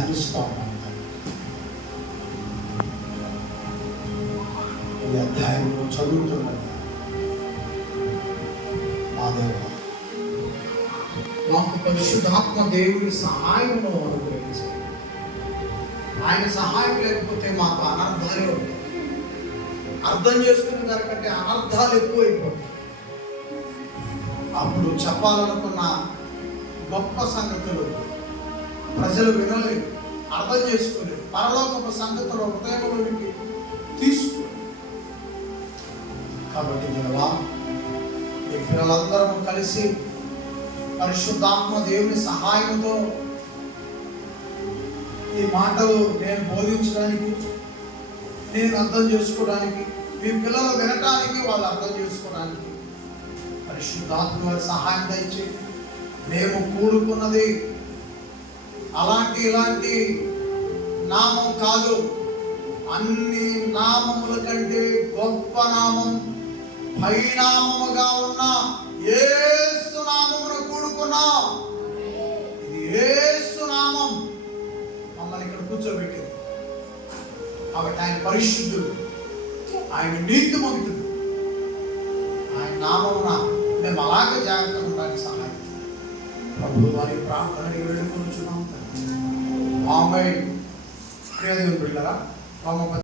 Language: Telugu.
ధ్యానిస్తూ ఉన్నాను. ఈ అధ్యాయంలో చదువుతున్నాను. మాకు పరిశుద్ధాత్మ దేవుని సహాయంలో అనుగ్రహించాలి. ఆయన సహాయం లేకపోతే మాకు అనర్థాలే ఉంటాయి. అర్థం చేసుకునే దానికంటే అనర్థాలు ఎక్కువైపోతాయి. అప్పుడు చెప్పాలనుకున్న గొప్ప సంగతులు ప్రజలు వినలేదు, అర్థం చేసుకోలేదు. పరలోకపు సంగతులు హృదయంలోనికి తీసుకోలేదు. కాబట్టి దేవా, మీ పిల్లలందరూ కలిసి పరిశుద్ధాత్మ దేవుని సహాయంతో ఈ మాటలు నేను బోధించడానికి, నేను అర్థం చేసుకోవడానికి, మీ పిల్లలు వినటానికి, వాళ్ళు అర్థం చేసుకోవడానికి పరిశుద్ధాత్మ వారి సహాయం దయచేయండి. మేము కూడుకున్నది ఇలాంటి నామం కాదు. అన్ని నామముల కంటే గొప్ప నామం, పైనామముగా ఉన్న యేసు నామమును కూడుకున్నాం. ఇది యేసు నామం మమ్మల్ని ఇక్కడ కూర్చోబెట్టింది. కాబట్టి ఆయన పరిశుద్ధుడు, ఆయన నీతిమంతుడు. ఆయన నామమున మేము అలాగే జాగ్రత్తగా ఉండడానికి సహాయం ప్రభు వారి ప్రార్థనని వేడుకొనుచున్నాం. ఆమేన్. ప్రియ దేవుని బిడ్డలారా,